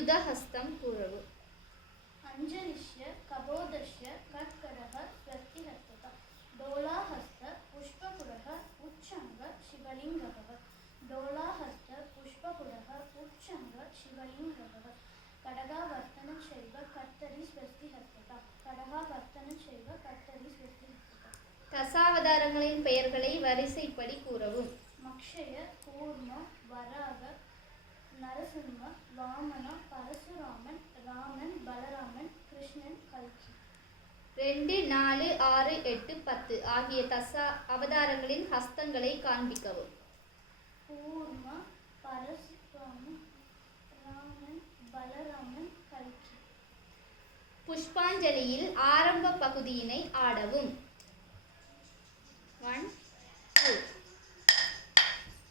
அஞ்சுதஹஸ்தம் கூறவு. अंजलिश्य कबोधश्य कत्करः स्वस्तिहस्तः डोलाहस्त पुष्पकुरः उच्चंग शिवलिंगः डोलाहस्त पुष्पकुरः उच्चंग शिवलिंगः கடகாவர்த்தன செய்வ கர்த்தரி ஸ்வஸ்திஹஸ்ததா கடகாவர்த்தன செய்வ கர்த்தரி ஸ்வஸ்திஹஸ்ததா. தசாவதாரங்களின் பெயர்களை வரிசைப்படி கூறவும். மக்ஷய கூர்ம வராக நரசிம்ம வாமன பரசுராமன் ராமன் பலராமன் கிருஷ்ணன் கல்கி. 2, 4, 6, 8, 10 ஆகிய தசா அவதாரங்களின் ஹஸ்தங்களை காண்பிக்கவும். கூர்ம பரசுராமன் ராமன் பலராமன் கல்கி. புஷ்பாஞ்சலியில் ஆரம்ப பகுதியினை ஆடவும். 1, 2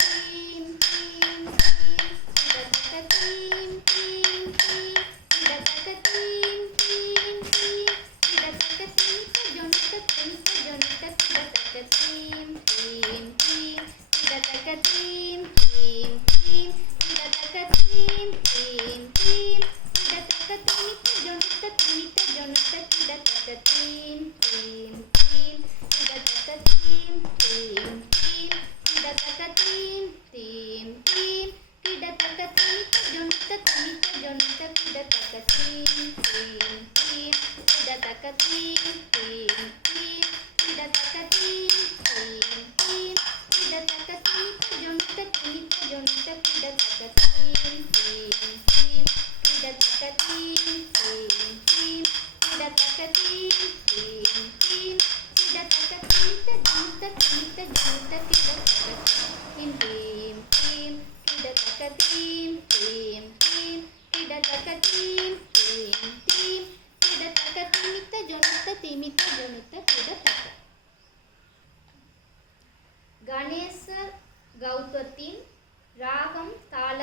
தீம் தீம் தீம் இடதக தீம் தீம் தீம் இடதக தீம் தீம் தீம் இடதக தீம் ஜொனித தீம் ஜொனித இடதக தீம் தீம் தீம் இடதக தீம் தீம் தீம் இடதக தீம் தீம் தீம் இடதக தீம் ஜொனித ஜொனித இடதக தீம் தீம் தீம் இடதக தீம் தீம் தீம் இடதக தீம் தீம் தீம் இடதக தீம் ஜொனித ஜொனித இடதக தீம் தீம் தீம் இடதக தீம் தீம் தீம் இடதக தீம் தீம் தீம் இடதக தீம் ஜொனித ஜொனித இடதக தீம் தீம் தீம் இடதக தீம் தீம் தீம் இடதக தீம் தீம் தீம் இடதக தீம் ஜொனித ஜொனித இடதக தீம் தீம் தீம் இடதக தீம் தீம் தீம் இடதக தீம் தீம் தீம் இடதக திமித்த ஜொனித்த இடதக. கணேச கௌதத்தின் ராகம் தாள